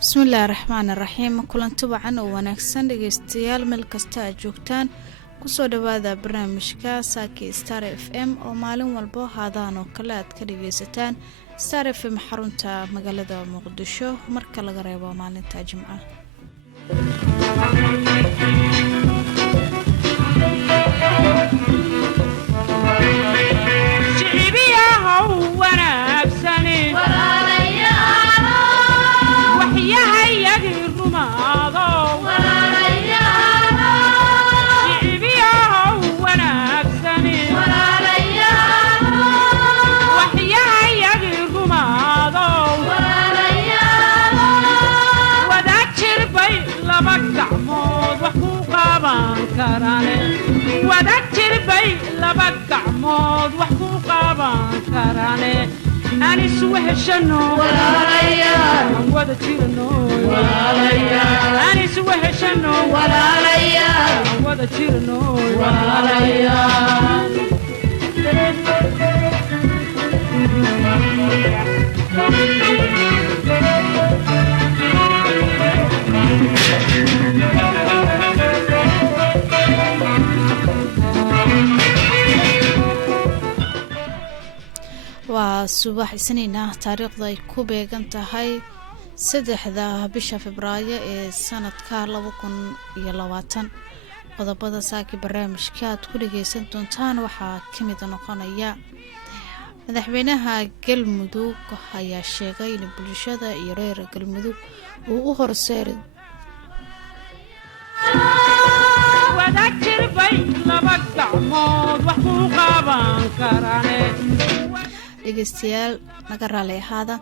بسم الله الرحمن الرحيم كلنتي wacan oo wanaagsan dhageystayaal meel kasta aad joogtaan ku soo dhawaada barnaamijka Saaki Star FM oo maalin walba haadaan oo kala aad ka dhageysataan Star FM xarunta magaalada Muqdisho marka laga reebo maalinta Jimcaha أنا سوى شنو ولا ريان وذا تيرنو ولا ريان أنا سوى شنو ولا ريان وذا تيرنو ولا ريان waa subax isniina taariikhda ay ku beegan tahay 3 bisha Febraayo ee sanadka 2020 qodobada saaki barnaamijka aad ku dhageysan doontaan waxaa kamid noqonaya madaxweynaha Galmudug ayaa sheegay in bulshada iyo reer Galmudug uu u horseeray wadaagtir bay laba gacmood wax ku qaban karaan dhageystayaal naga raali ahaada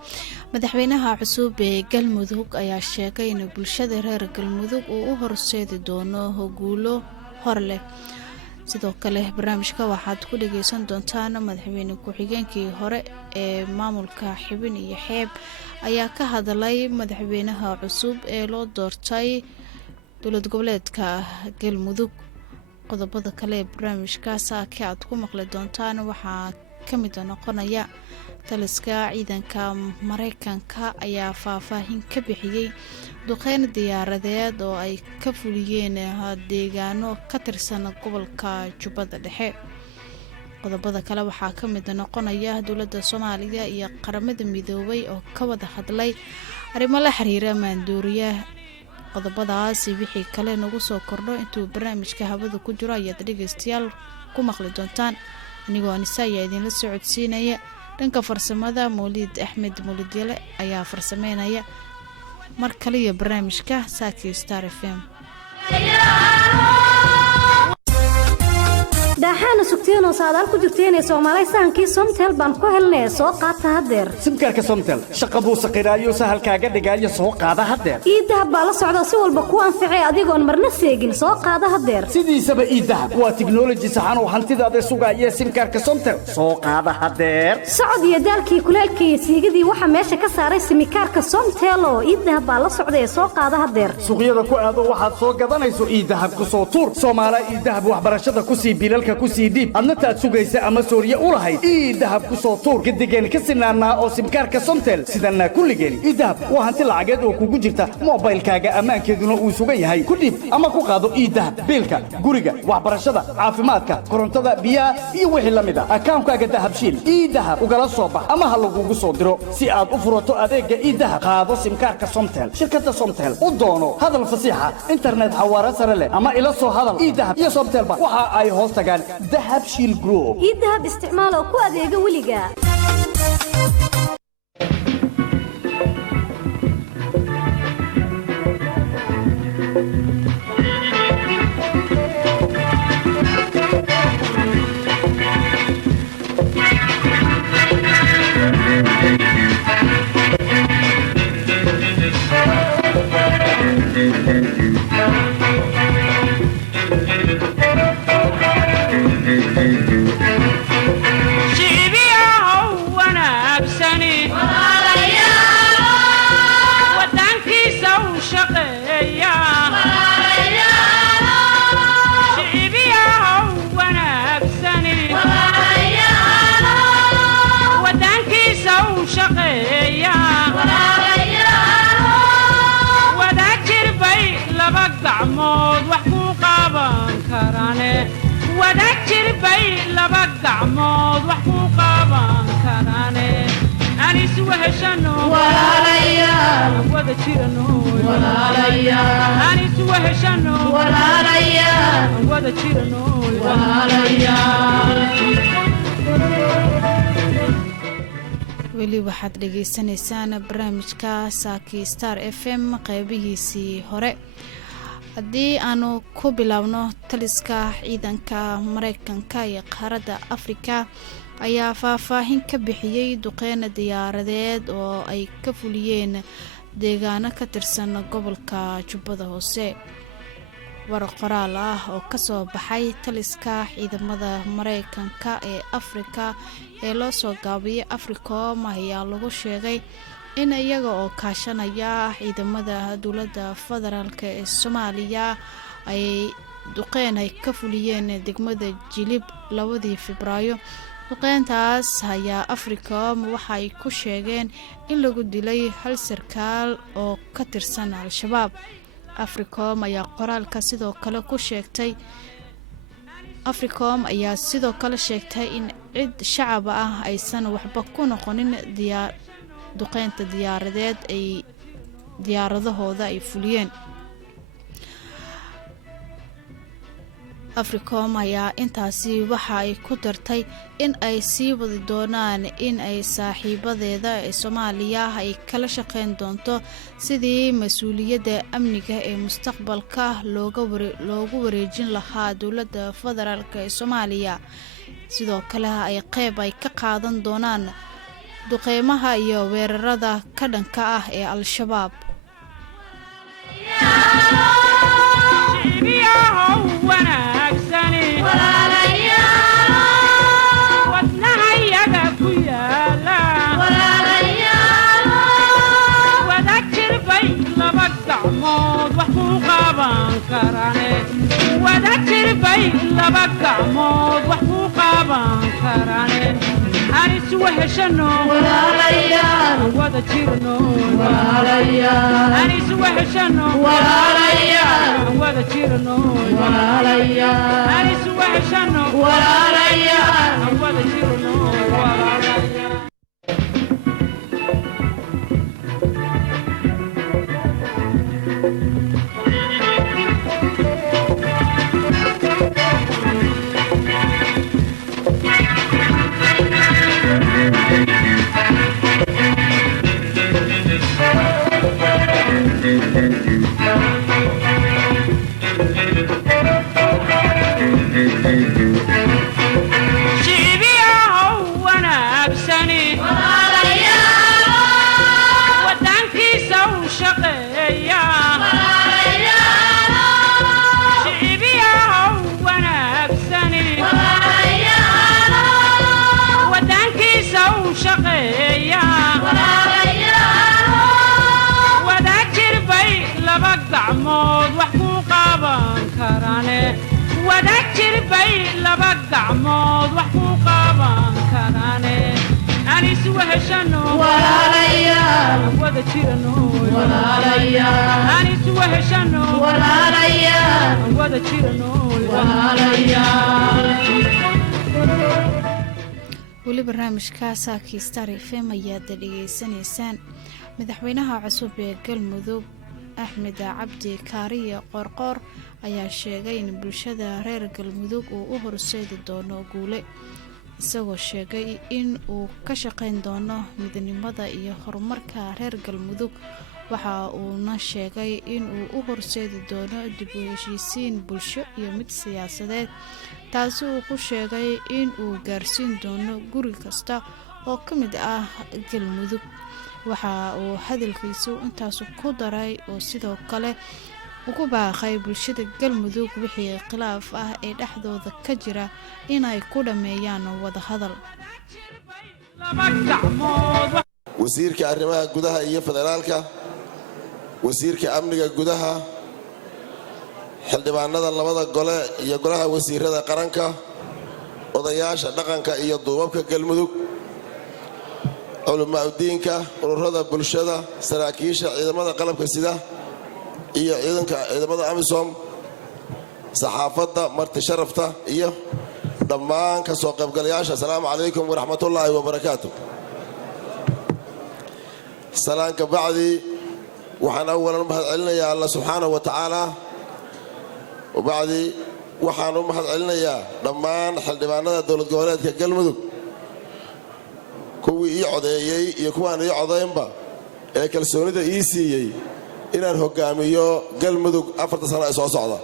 madaxweynaha cusub ee Galmudug ayaa sheegay in bulshada reer Galmudug uu u horseedi doono guulo hor leh sidoo kale barnaamijka waxaad ku dhageysan doontaan madaxweyne ku-xigeenkii hore ee maamulka Xibin iyo Xeeb ayaa ka hadlay madaxweynaha cusub ee loo doortay dowlad goboleedka Galmudug qodobada kale ee barnaamijka saaki aad ku maqli doontaan waxaa kamid noqonaya taliska ciidanka Mareykanka ayaa faahfaahin ka bixiyay duqeyn diyaaradeed oo ay ka fuliyeen deegaano ka tirsan gobolka Jubbada Dhexe qodobada kale waxaa kamid noqonaya dowladda Soomaaliya iyo qaramada midoobay oo ka wada hadlay arrimo la xiriira maandooriyaha qodobadaas wixii kale nagu soo kordho intuu barnaamijka hawada ku jiro ayaad dhageystayaal ku maqli doontaan anigoo Anisa ayaa idinla socodsiinaya dhanka farsamada Mawlid Axmed Mawlidile ayaa farsameynaya mar kale iyo barnaamijka Saaki Star FM daaxana sugteen saadaal ku jirteen Soomaaliya sahankii Somtel baan ku helnay soo qaata hadeer simkaarka Somtel shaqadu saqiraayo sahalkaaga dhigaayo soo qaada hadeer iidahab baa la socda si walba ku anficay adigoon marna seegin soo qaada hadeer sidiisaba iidahab waa technology saxan oo hantidaada sugaya simkaarka Somtel soo qaada hadeer socod iyo daalkii kuleelkii siigadii waxa meesha ka saaray simkaarka Somtel oo iidahab baa la socda soo qaada hadeer suuqyada ku aado waxaad soo gadanayso iidahab ku soo tuur Soomaaliya iidahab waxbarashada ku sii bilalka ku sii dhiib adna taad sugaysa ama sooriye u lahayd ii dahab ku soo tuur gadigeen ka sinaanaa oo simkaarka somtel sidana kulligeen ii dahab waa hanti lacageed oo kugu jirta moobaylkaaga ammaankeeduna uu sugan yahay ku dhiib ama ku qaado ii dahab biilka guriga waxbarashada caafimaadka korontada biyaha iyo wixii la mid ah akaankaaga dahabshiil ii dahab ugala soo bax ama ha lagugu soo diro si aad u furato adeega ii dahab qaado simkaarka somtel shirkadda somtel u doono hadal fasiixa internet xawaare sare leh ama ila soo hadal ii dahab iyo somtelba waxa ay hoos tagaan dahabshiil group ii dahab isticmaal oo ku adeega weliga weli waxaad dhagaysanaysaan barnaamijka Saaki Star FM qaybihiisii hore haddii aanu ku bilaabno taliska ciidanka Mareykanka iyo qaaradda Afrika ayaa faahfaahin ka bixiyay duqeyn diyaaradeed oo ay ka fuliyeen deegaano ka tirsan gobolka Jubbada Hoose war qoraal ah oo ka soo baxay taliska ciidamada Mareykanka ee Afrika ee loo soo gaabiyay Africom ayaa lagu sheegay in iyaga oo kaashanaya ciidamada dawladda federaalka ee Soomaaliya ay duqeyn ay ka fuliyeen degmada Jilib 2 Febraayo duqeyntaas ayaa Africom waxa ay ku sheegeen in lagu dilay hal sarkaal oo ka tirsan Al-Shabaab Africom ayaa qoraalka sidoo kale ku sheegtay Africom ayaa sidoo kale sheegtay in cid shacab ah aysan waxba ku noqonin duqeynta diyaaradeed ay diyaaradahooda ay fuliyeen Africom ayaa intaasi waxa ay ku dartay in ay sii wadi doonaan in ay saaxiibadeeda ee Soomaaliya ay kala shaqeyn doonto sidii mas'uuliyadda amniga ee mustaqbalka loogu wareejin lahaa dawladda federaalka ee Soomaaliya sidoo kale ay qayb ay ka qaadan doonaan duqeymaha iyo weerarada ka dhanka ah ee Al-Shabaab وحشنو ولا وذا تيرنو ولا أنيس وحشنو ولا وذا تيرنو ولا أنيس وحشنو ولا وذا تيرنو ولا وحشانو ولاليال وذا جيرانو ولاليال أنيس وحشانو ولاليال وذا جيرانو ولاليال weli barnaamijka saakii Star FM ayaad dhageysanaysaan. madaxweynaha cusub ee Galmudug Axmed Cabdi Kaariye Qorqor ayaa sheegay in bulshada reer Galmudug uu u horseedi doono guule, isagoo sheegay in uu ka shaqeyn doono midnimada iyo horumarka reer Galmudug. waxa uuna sheegay in uu u horseedi doono dib u heshiisiin bulsho iyo mid siyaasadeed, taasi uu ku sheegay in uu gaarsiin doono guri kasta oo ka mid ah Galmudug. waxa uu hadalkiisu intaas ku daray oo sidoo kale ugu baaqay bulshada Galmudug wixii khilaaf ah ee dhexdooda ka jira inay ku dhameeyaan wada hadal. wasiirka arrimaha gudaha iyo federaalka, wasiirka amniga gudaha, xildhibaanada labada gole iyo golaha wasiirada qaranka, odayaasha dhaqanka iyo duubabka Galmudug, culumaa diinka, ururada bulshada, saraakiisha ciidamada qalabka sida iyo ciidamada amisom, saxaafadda, marti sharafta iyo dhammaan ka soo qaybgalayaasha. assalaamu calaykum waraxmatullaahi wabarakaatu. salaanka bacdi waxaan awalan mahad celinayaa alla subxaanahu wa tacaala, wabacdi waxaan u mahad celinayaa dhammaan xildhibaanada dowlad goboleedka Galmudug, kuwii ii codeeyey iyo kuwaan ii codaynba ee kalsoonida ii siiyey inaan hogaamiyo Galmudug 4 sano ee soo socda.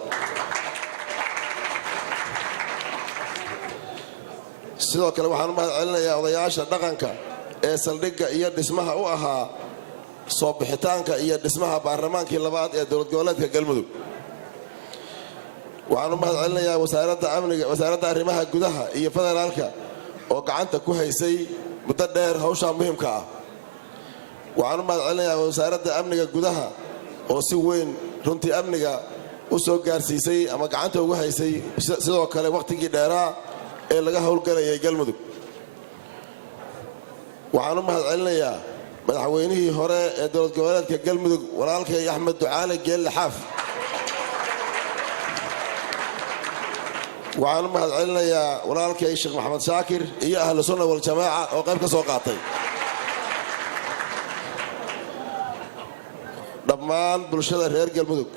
sidoo kale waxaan u mahad celinayaa odayaasha dhaqanka ee saldhigga iyo dhismaha u ahaa soo bixitaanka iyo dhismaha baarlamaankii labaad ee dowlad goboleedka Galmudug. waxaan u mahad celinayaa wasaaradda arrimaha gudaha iyo federaalka oo gacanta ku haysay muddo dheer hawsha muhiimka ah. waxaan u mahad celinayaa wasaaradda amniga gudaha oo si weyn runtii amniga u soo gaarsiisay ama gacanta ugu haysay sidoo kale waqtigii dheeraa ee laga howlgalayay Galmudug. waxaan u mahad celinayaa madaxweynihii hore ee dowlad goboleedka Galmudug walaalkay Axmed Ducaale Geelle Xaaf. waxaan u mahad celinayaa walaalkay Sheekh Maxamed Shaakir iyo ahlu sunna wal jamaaca oo qayb ka soo qaatay. dhammaan bulshada reer Galmudug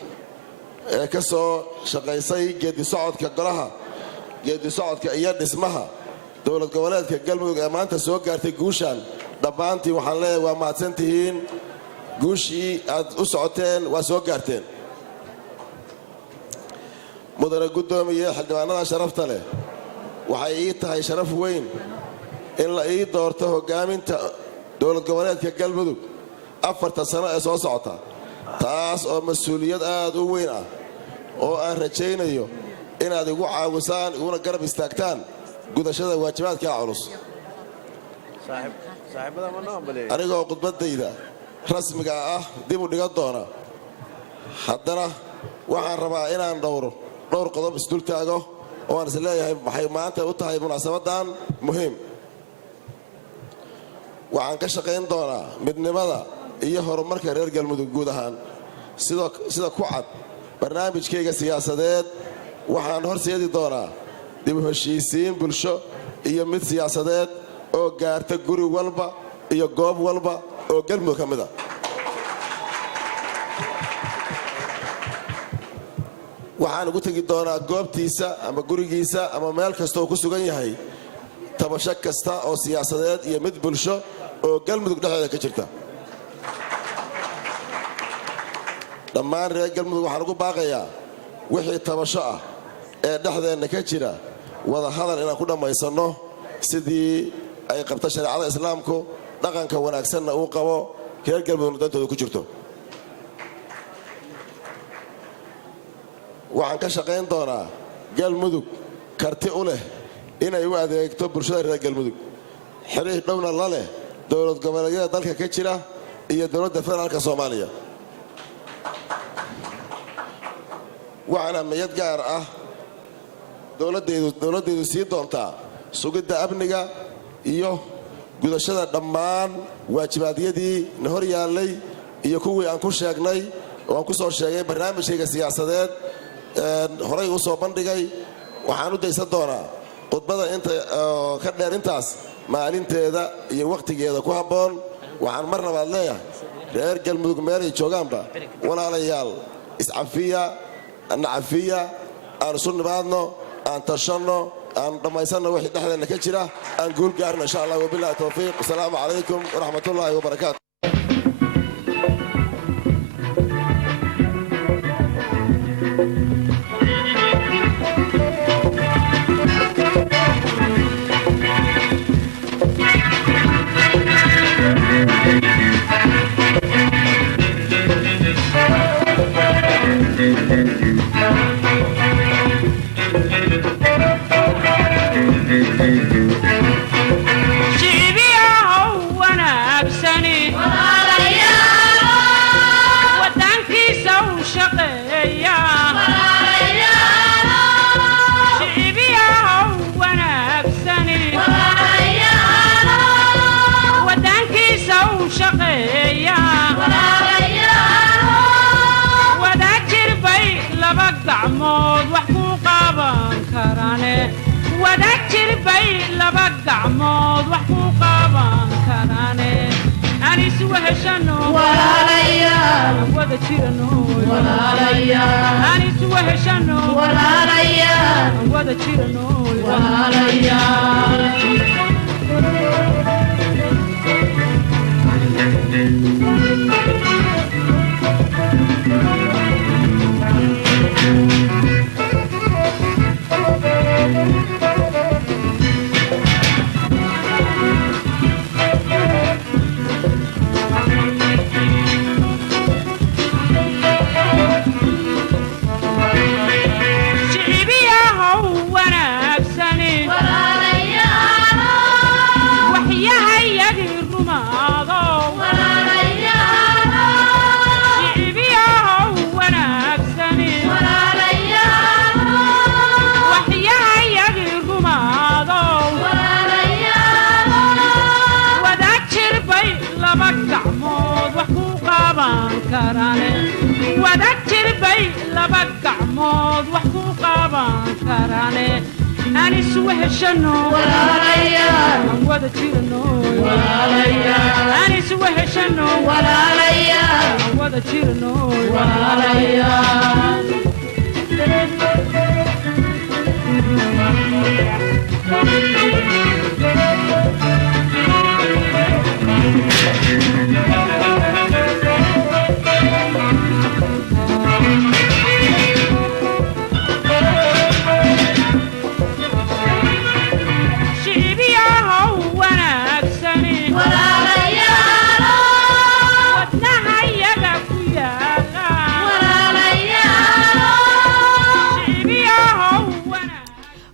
ee ka soo shaqaysay geedi socodka golaha, geedi socodka iyo dhismaha dowlad goboleedka Galmudug ee maanta soo gaartay guushan, dhammaantiin waxaan leeyahay waa mahadsantihiin. guushii aad u socoteen waa soo gaarteen. mudane guddoomiye xildhibaanada sharafta leh, waxay ii tahay sharaf weyn in la ii doorto hogaaminta dowlad goboleedka Galmudug 4 sano ee soo socota, taas oo mas-uuliyad aad u weyn ah oo aan rajaynayo inaad igu caawisaan iguna garab istaagtaan gudashada waajibaadka culus. anigoo khudbadayda rasmiga ah dib u dhigan doona, haddana waxaan rabaa inaan dhowr qodob isdul taago oo aan is leeyahay waxay maanta u tahay munaasabadan muhiim. waxaan ka shaqayn doonaa midnimada iyo horumarka reer Galmudug guud ahaan. sida ku cad barnaamijkayga siyaasadeed, waxaan horseedi doonaa dib u heshiisiin bulsho iyo mid siyaasadeed oo gaarta guri walba iyo goob walba oo Galmudug ka mid ah. waxaan ugu tegi doonaa goobtiisa ama gurigiisa ama meel kasta oo ku sugan yahay tabasho kasta oo siyaasadeed iyo mid bulsho oo Galmudug dhexdeeda ka jirta. dhammaan reer Galmudug waxaan ugu baaqayaa wixii tabasho ah ee dhexdeenna ka jira wada hadal inaan ku dhammaysanno sidii ay qabta shareecada islaamku, dhaqanka wanaagsanna uu qabo reer Galmudug dantooda ku jirto. waxaan ka shaqayn doonaa Galmudug karti u leh inay u adeegto bulshada reer Galmudug, xiriir dhowna la leh dowlad goboleedyada dalka ka jira iyo dowladda federaalka Soomaaliya. waxaan ahmiyad gaar ah dowladdeedu sii doontaa sugidda amniga iyo gudashada dhammaan waajibaadyadii na hor yaallay iyo kuwii aan ku sheegnay oo aan ku soo sheegay barnaamijkayga siyaasadeed horay u soo bandhigay waxaan u daysan doonaa khudbada inta ka dheer intaas maalinteeda iyo wakhtigeeda ku habboon waxaan mar labaad leeyahay reer galmudug meelay joogaanba walaalayaal iscafiya nacafiya aan isu nimaadno aan tashanno aan dhammaysanno wixii dhexdeenna ka jira aan guul gaarno insha allah wabillahi tawfiiq wasalaamu calaykum waraxmatullaahi wabarakaatu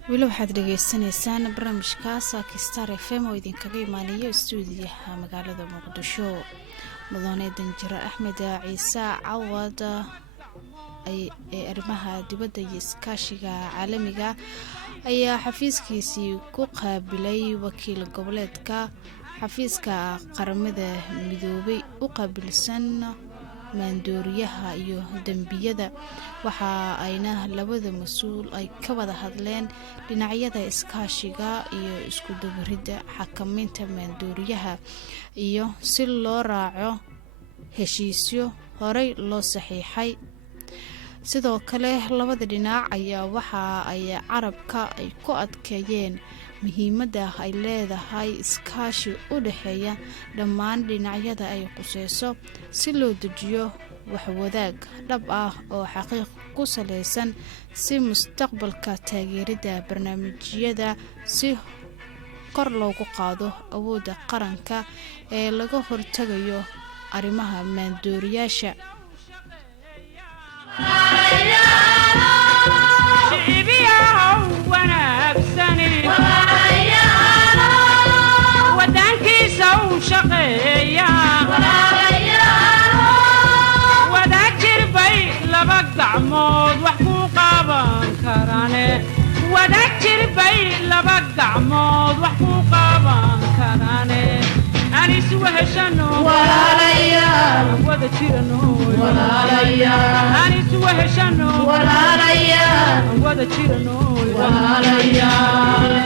waxaad dhageysanaysaan barnaamijka Star FM oo idinkaga imaanayo stuudiyaha magaalada Muqdisho mudane Danjira Axmed Ciise Cawad ee arrimaha dibadda iyo iskaashiga caalamiga ayaa xafiiskiisii ku qaabilay wakiil goboleedka xafiiska qaramada midoobay u qaabilsan maandooriyaha iyo dambiyada waxa ayna labada mas'uul ay ka wada hadleen dhinacyada iskaashiga iyo isku dabaridda xakamaynta maandooriyaha iyo si loo raaco heshiisyo horey loo saxiixay sidoo kale labada dhinac ayaa waxa ay carabka ay ku adkeeyeen muhiimadda ay leedahay iskaashi u dhaxeeya dhammaan dhinacyada ay quseyso si loo dejiyo wax wadaag dhab ah oo xaqiiq ku saleysan si mustaqbalka taageerida barnaamijyada si kor loogu qaado awoodda qaranka ee laga hortagayo arrimaha maandooriyaasha wada jirbay laba gacmood wax ku qaban karane وهشنو ولا ليال وذا جيرانو ولا ليال أنيس وهشنو ولا ليال وذا جيرانو ولا ليال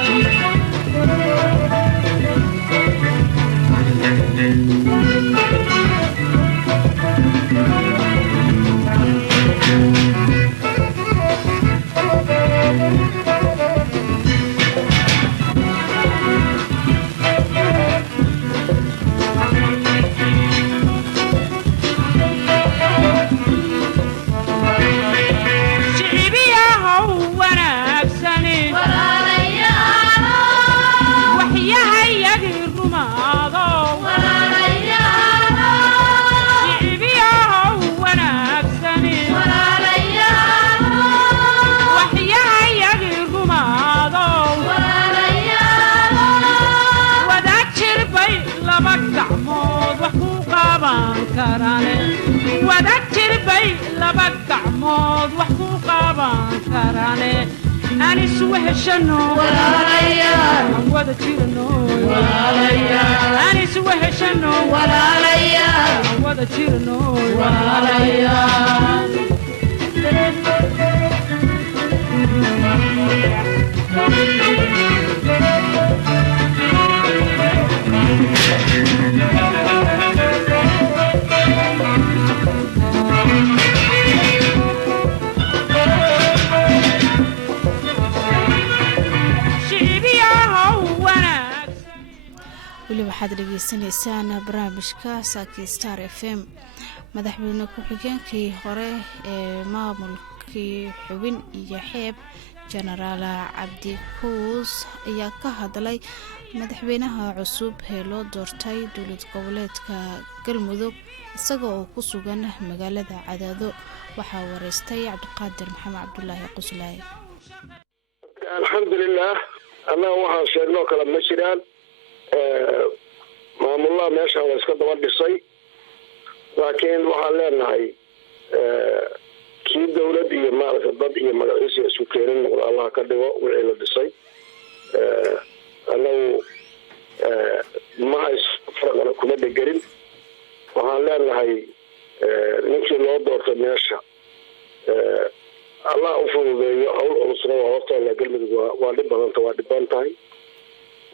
وذكر بي لبقع موض وحقوق بانكراني أنيس وهشنو ولا ليال وذكر نوي ولا ليال أنيس وهشنو ولا ليال وذكر نوي ولا ليال weli waxaad dhageysanaysaan barnaamijka Saaki Star FM madaxweyne ku-xigeenkii hore ee maamulkii xubin iyo xeeb Generaal Cabdi Kuus ayaa ka hadlay madaxweynaha cusub ee loo doortay dowlad goboleedka Galmudug isagoo oo ku sugan magaalada Cadaado waxaa wareystay Cabdiqaadir Maxamed Cabdullaahi Quslay alxamdulillah Allah waxaan sheegnoo kala ma jiraan maamulaha meesha la iska daba dhisay laakiin waxaan leenahay kii dawlad iyo maaragtay dad iyo magaciisa isku keenin noqdo Allah ka dhigo wixii la dhisay anagu ma haysan kuma degelin waxaan leenahay ninkii loo doortay meesha Allah u fududeeyo hawl culusna waa horta la Galmudug waa dhib badanta waa dhiban tahay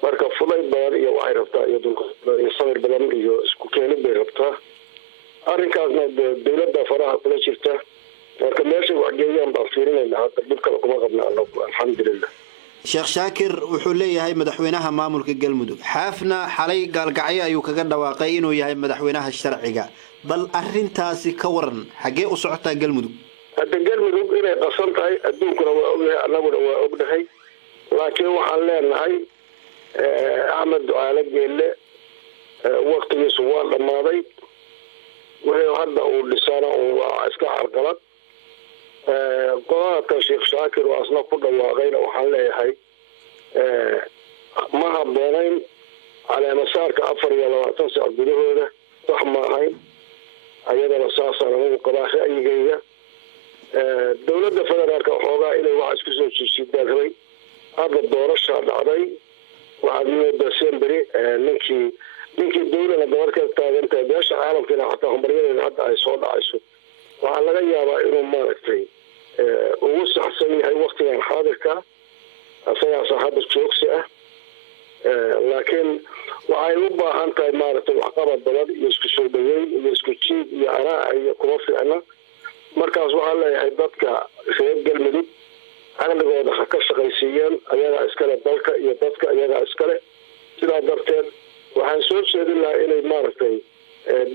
marka fulay badan iyo waxay rabtaa iyo dulqaad sabir badan iyo isku keenid bay rabtaa arrinkaasna dawladda faraha kula jirta marka meesha wax geeyaan baan fiirinayna hadda dib kale kuma qabnaa alxamdulillah Sheekh Shaakir wuxuu leeyahay madaxweynaha maamulka Galmudug xaafna xalay gaalgacay ayuu kaga dhawaaqay inuu yahay madaxweynaha sharciga bal arrintaasi ka waran xagee u socotaa Galmudug hadda Galmudug inay qasan tahay adduunkuna waa ognahay annaguna waa ognahay laakiin waxaan leenahay Ahmed Ducaale Geelle waqtigiisu waa dhamaaday wixii hadda uu dhisana waa iska carqalad qodobka Sheekh Shaakir oo asna ku dhawaaqayna waxaan leeyahay ma habboonayn caleemasaarka 24 saac gudahooda wax ma ahayn ayadana saasaan ugu qabaa ra'yigayga dawladda federaalka xoogaa inay wax isku soo jiijiidaan hadda doorasha dhacday waxaad moodaa semberi ninkii dawladda gobolka taagantay beesha caalamkana xataa hambalyadeeda hadda ay soo dhacayso waxaa laga yaabaa inuu maaragtay ugu saxsan yahay waqtigan xaadirka asagaas hadda joogsi ah laakiin waxay u baahan tahay maaragtay waxqabad badan iyo isku soo dhaweyn iyo isku jiid iyo anaa iyo kuma fiicna markaas waxaa leeyahay dadka reer Galmudug aqligooda ha ka shaqaysiiyeen ayagaa iskale dalka iyo dadka ayagaa iskale sidaa darteed waxaan soo jeedin lahaa inay maaragtay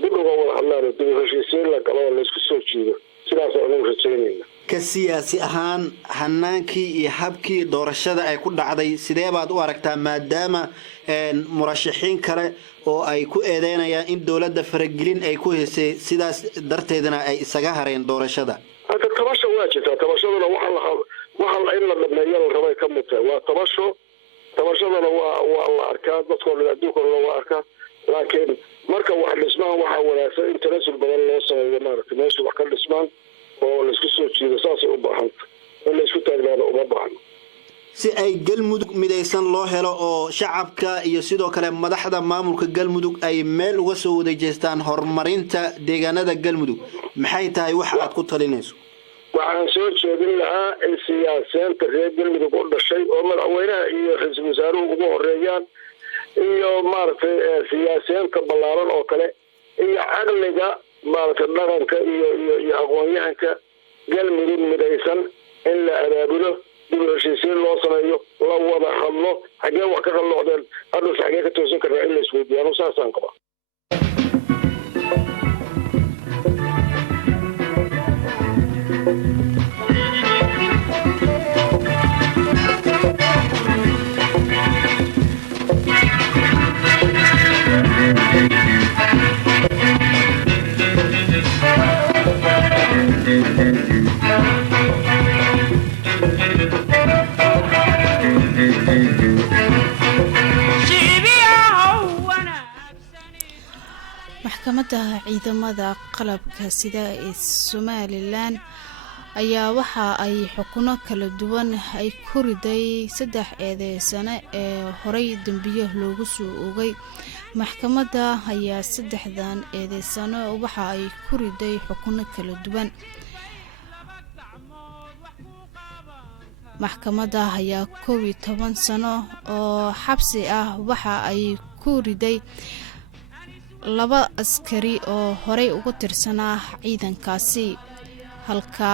dib uga wada hadlaan oo dib u heshiisiin la galo oo la isku soo jiido sidaas ayaan rajaynayna ka siyaasi ahaan hanaankii iyo habkii doorashada ay ku dhacday sidee baad u aragtaa maadaama murashaxiin kale oo ay ku eedeynayaan in dawladda faragelin ay ku heysay sidaas darteedna ay isaga hareen doorashada hadda tabasho waa jirtaa tabashaduna waxa in la dhameeyo la rabay ka mid tahay waa tabashaduna waa la arkaa dadkoo dhan adduunkooda waa arkaa laakiin marka wax dhismaan waxaa wanaagsan in tanasul badan loo sameeyo maaragtay meesha wax ka dhismaan oo la isku soo jiido saasay u baahanta in la isku taagnaado uma baahno si ay galmudug midaysan loo helo oo shacabka iyo sidoo kale madaxda maamulka galmudug ay meel uga soo wada jeestaan horumarinta deegaanada galmudug maxay tahay wax aad ku talinayso waxaan soo jeedin lahaa in siyaasiyiinta reer galmudug u dhashay oo madaxweynaha iyo ra'iisul wasaaruhu ugu horeeyaan iyo maaragtay siyaasiyiinta ballaaran oo kale iyo caqliga maaragtay dhaqanka iyo aqoon-yahanka galmudug midaysan in la abaabulo dib u heshiisiin loo sameeyo la wada hadlo xagee wax ka qalloocdeen hadda xagee ka toosin karnaa in la isweydiiyo saasaan qabaa maxkamadda ciidamada qalabka sida ee Somaliland ayaa waxa ay xukuno kala duwan ay ku riday 3 eedeysane ee horay dambiyo loogu soo oogay maxkamadda ayaa 3dan eedeysane waxa ay ku riday xukuno kala duwan maxkamadda ayaa 11 sano oo xabsi ah waxa ay ku riday 2 askari oo horay ugu tirsanaa ciidankaasi halka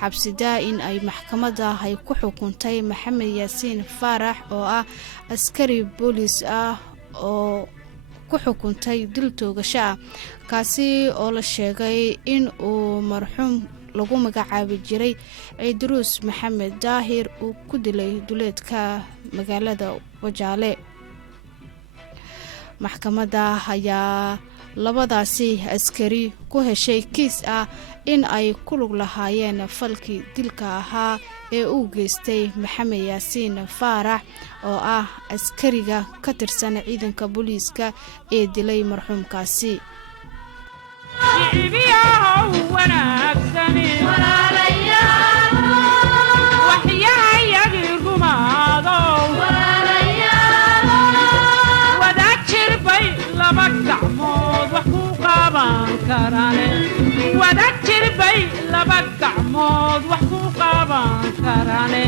xabsida in ay maxkamadda ay ku xukuntay Maxamed Yaasiin Faarax oo ah askari booliis ah oo ku xukuntay dil toogasho kaasi oo la sheegay in uu marxuum lagu magacaabi jiray Ciidruus Maxamed Daahir uu ku dilay duleedka magaalada Wajaale maxkamadda ayaa labadaasi askari ku heshay kiis ah in ay ku lug lahaayeen falkii dilka ahaa ee uu geystay Maxamed Yaasiin Faarax oo ah askariga ka tirsan ciidanka booliiska ee dilay marxuumkaasi wadajir bay laba gacmood wax ku qaban karane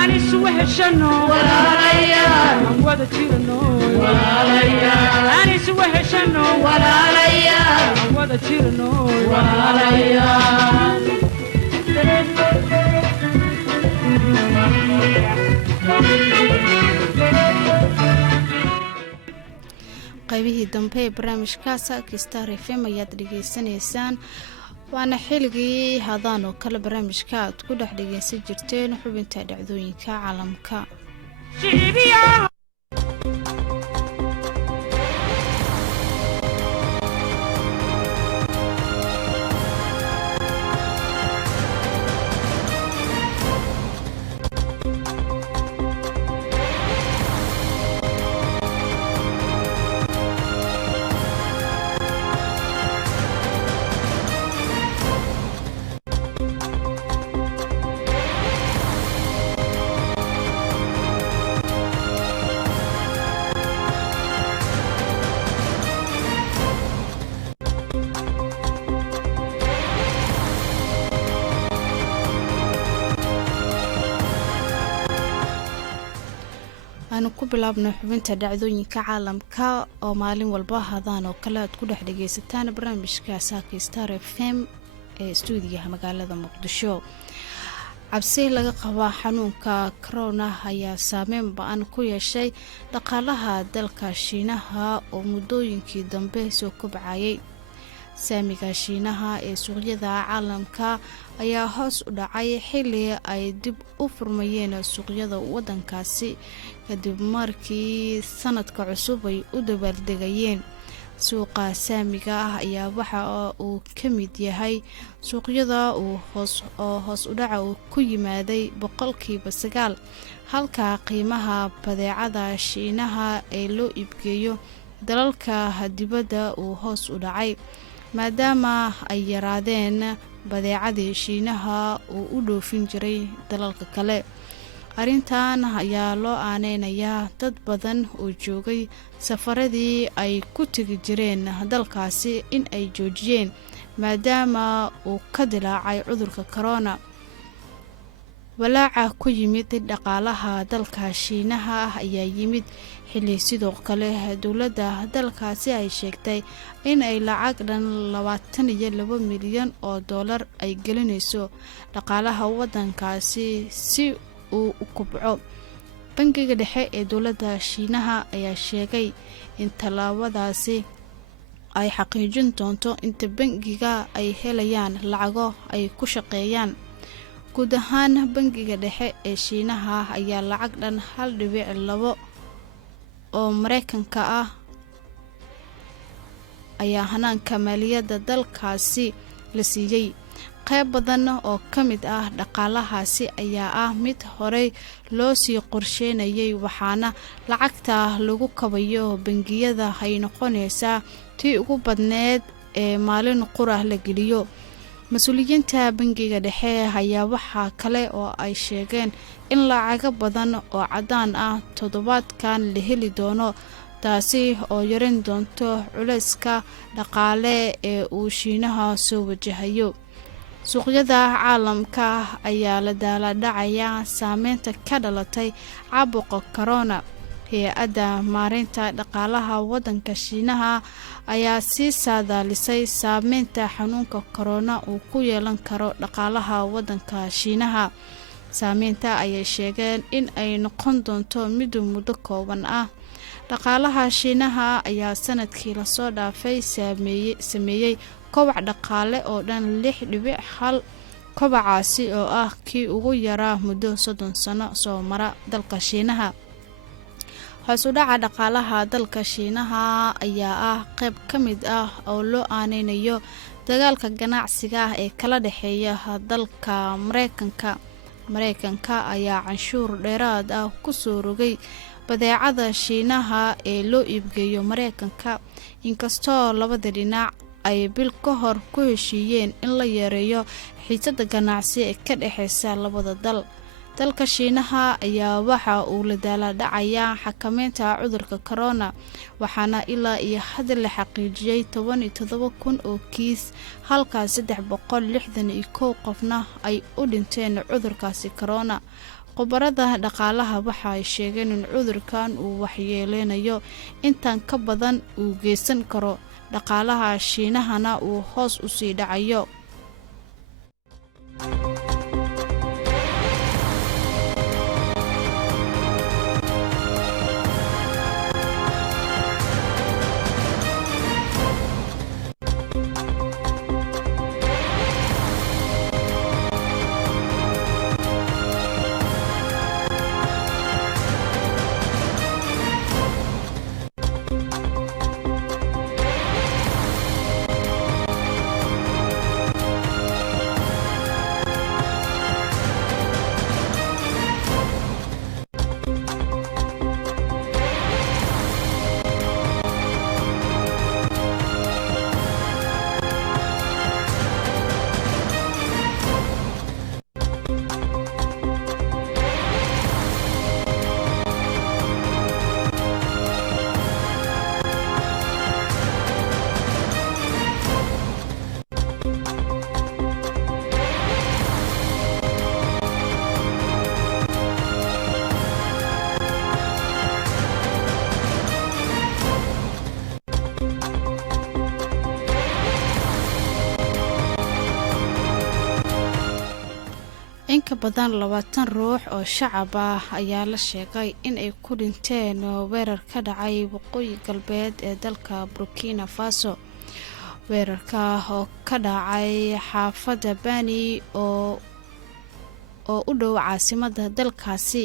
anis weheshano walaalayaal wada jirno walaalayaal anis weheshano walaalayaal wada jirno walaalayaal qaybihii dambe ee barnaamijkaasa Star FM ayaad dhageysanaysaan waana xilligii hadaan oo kala barnaamijka aad ku dhex dhageysan jirteen xubinta dhacdooyinka caalamka ku bilaabno xubinta dhacdooyinka caalamka oo maalin walba hadaan oo kala aad ku dhex dhageysataan barnaamijka Star FM ee stuudiyaha magaalada Muqdisho cabsi laga qaba xanuunka corona ayaa saameyn ba'an ku yeeshay dhaqaalaha dalka Shiinaha oo muddooyinkii dambe soo kobcayay saamiga Shiinaha ee suuqyada caalamka ayaa hoos u dhacay xilli ay dib u furmayeen suuqyada wadankaasi kadib markii sanadka cusub ay u dabaaldegayeen suuqa saamiga ayaa waxa uu ka mid yahay suuqyada uu hoos u dhaca ku yimaaday 9% halka qiimaha badeecada Shiinaha ee loo iibgeeyo dalalka dibadda uu hoos u dhacay maadaama ay yaraadeen badeecadii Shiinaha uu u dhoofin jiray dalalka kale arrintan ayaa loo aaneynayaa dad badan oo joogay safaradii ay ku tegi jireen dalkaasi in ay joojiyeen maadaama uu ka dilaacay cudurka corona. walaaca ku yimid dhaqaalaha dalka Shiinaha ayaa yimid xilli sidoo kale dowladda dalkaasi ay sheegtay in ay lacag dhan 22 milyan oo dollar ay gelinayso dhaqaalaha wadankaasi si uu u kubco. bangiga dhexe ee dowladda Shiinaha ayaa sheegay in tallaabadaasi ay xaqiijin doonto inta bangiga ay helayaan lacago ay ku shaqeeyaan. guud ahaan bangiga dhexe ee Shiinaha ayaa lacag dhan 1.2 oo Mareykanka ah ayaa hanaanka maaliyadda dalkaasi la siiyay. qayb badan oo ka mid ah dhaqaalahaasi ayaa ah mid horey loo sii qorsheynayay, waxaana lacagta lagu kabayo bangiyada ay noqonaysaa tii ugu badneed ee maalin qura la geliyo. mas-uuliyiinta bangiga dhexe ayaa waxaa kale oo ay sheegeen in lacago badan oo cadaan ah toddobaadkan la heli doono, taasi oo yareyn doonto culayska dhaqaale ee uu Shiinaha soo wajahayo. suuqyada caalamka ayaa la daaladhacaya saameynta ka dhalatay caabuqa corona. hay-adda maareynta dhaqaalaha wadanka Shiinaha ayaa sii saadaalisay saameynta xanuunka corona uu ku yeelan karo dhaqaalaha wadanka Shiinaha. saameynta ayay sheegeen in ay noqon doonto mid muddo kooban ah. dhaqaalaha Shiinaha ayaa sanadkii la soo dhaafay sameeyay kobac dhaqaale oo dhan 6.1 kobacaasi oo ah kii ugu yaraa muddo 30 sano soo mara dalka Shiinaha. hoos u dhaca dhaqaalaha dalka Shiinaha ayaa ah qayb ka mid ah oo loo aaneynayo dagaalka ganacsiga ee kala dhexeeya dalka Mareykanka ayaa canshuur dheeraad ah ku soo rogay badeecada Shiinaha ee loo iibgeeyo Mareykanka, inkastoo labada dhinac ay bil ka hor ku heshiiyeen in la yareeyo xiisada ganacsi ee ka dhexeysa labada dal. dalka Shiinaha ayaa waxa uu la daaladhacayaa xakameynta cudurka corona, waxaana ilaa iyo hadda la xaqiijiyay 17,000 oo kiis, halka 361 qofna ay u dhinteen cudurkaasi corona. khubarada dhaqaalaha waxa ay sheegeen in cudurkan uu waxyeeleynayo intan ka badan uu geysan karo dhaqaalaha Shiinahana uu hoos u sii dhacayo. in ka badan 20 ruux oo shacab ah ayaa la sheegay in ay ku dhinteen weerar ka dhacay waqooyi galbeed ee dalka Burkina Faso. weerarka oo ka dhacay xaafadda Bani oo u dhow caasimadda dalkaasi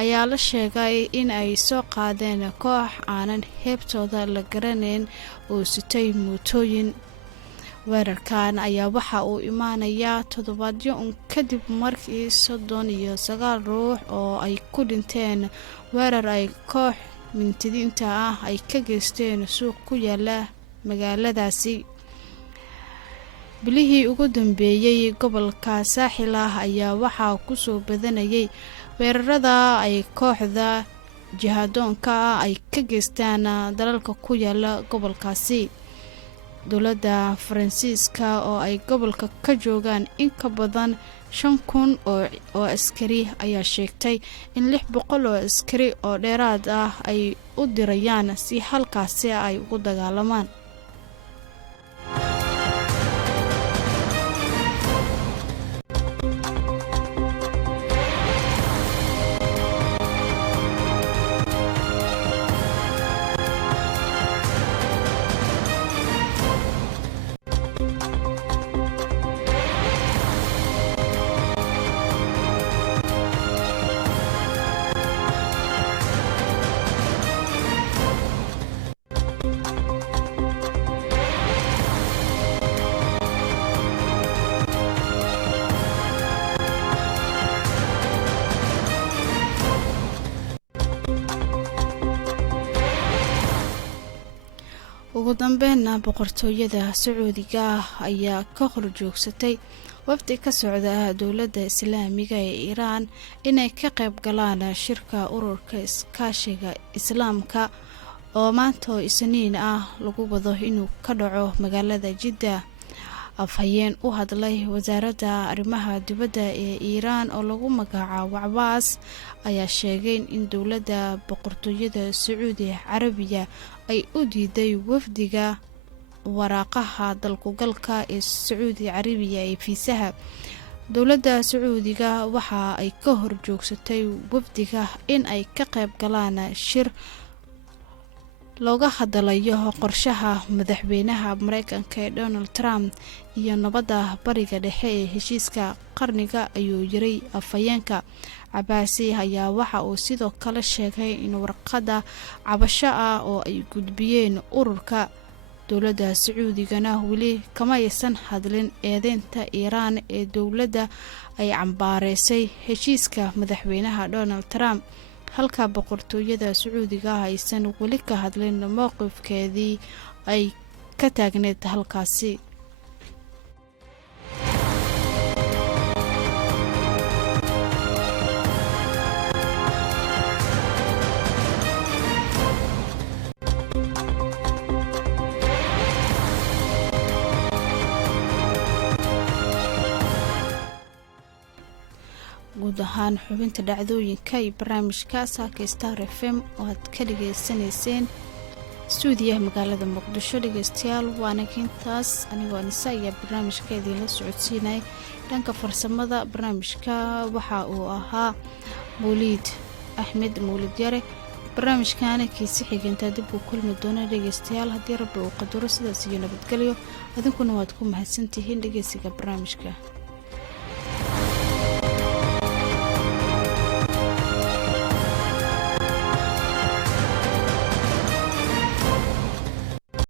ayaa la sheegay in ay soo qaadeen koox aanan heebtooda la garanayn oo sitay mootooyin. weerarkan ayaa waxa uu imaanayaa toddobaadyo kadib markii 39 ruux oo ay ku dhinteen weerar ay koox mintidiinta ah ay ka geysteen suuq ku yaala magaaladaasi. bilihii ugu dambeeyay gobolka saaxil ah ayaa waxaa kusoo badanayay weerarada ay kooxda jihadoonka ay ka geystaan dalalka ku yaala gobolkaasi. dowladda Faransiiska oo ay gobolka ka joogaan in ka badan 5,000 oo askari ayaa sheegtay in 600 oo askari oo dheeraad ah ay u dirayaan si halkaasi ay ugu dagaalamaan. ugu dambeynna boqortooyada Sacuudiga ayaa ka horjoogsatay wafdi ka socda dowladda Islaamiga ee Iiraan inay ka qayb galaan shirka ururka iskaashiga Islaamka oo maanta Isniin ah lagu wado inuu ka dhaco magaalada Jidda. afhayeen u hadlay wasaaradda arrimaha dibadda ee Iiraan oo lagu magacaabo Abbas ayaa sheegay in dowladda boqortooyada Sacuudi Carabiya ay u diiday wafdiga waraaqaha dalkugalka ee Sacuudi Carabiya ee fiisaha. dowladda Sacuudiga waxa ay ka horjoogsatay wafdiga in ay ka qayb galaan shir looga hadlayo qorshaha madaxweynaha Mareykanka ee Donald Trump iyo nabadda bariga dhexe ee heshiiska qarniga ayuu yiri afhayeenka. Abbas ayaa waxa uu sidoo kale sheegay in warqadda cabasho ah oo ay gudbiyeen ururka dowladda Sacuudigana weli kama aysan hadlin eedeynta Iiraan ee dowladda ay cambaareysay heshiiska madaxweynaha Donald Trump, halka boqortooyada Sacuudiga aysan weli ka hadlin mowqifkeedii ay ka taagneed halkaasi. guud ahaan xubinta dhacdooyinka iyo barnaamijka Saaka Star FM oo aad ka dhageysanayseen stuudiyaha magaalada Muqdisho. dhageystayaal waana kintaas anigoo Anisa ayaa barnaamijka idinla socodsiinay. dhanka farsamada barnaamijka waxa uu ahaa Mawlid Axmed Mawlid Yare. barnaamijkaana kiisi xigeentaa dib u kulmi doona dhageystayaal haddii Rabbi uu qadaro. sidaas iyo nabadgelyo. adinkuna waad ku mahadsantihiin dhageysiga barnaamijka.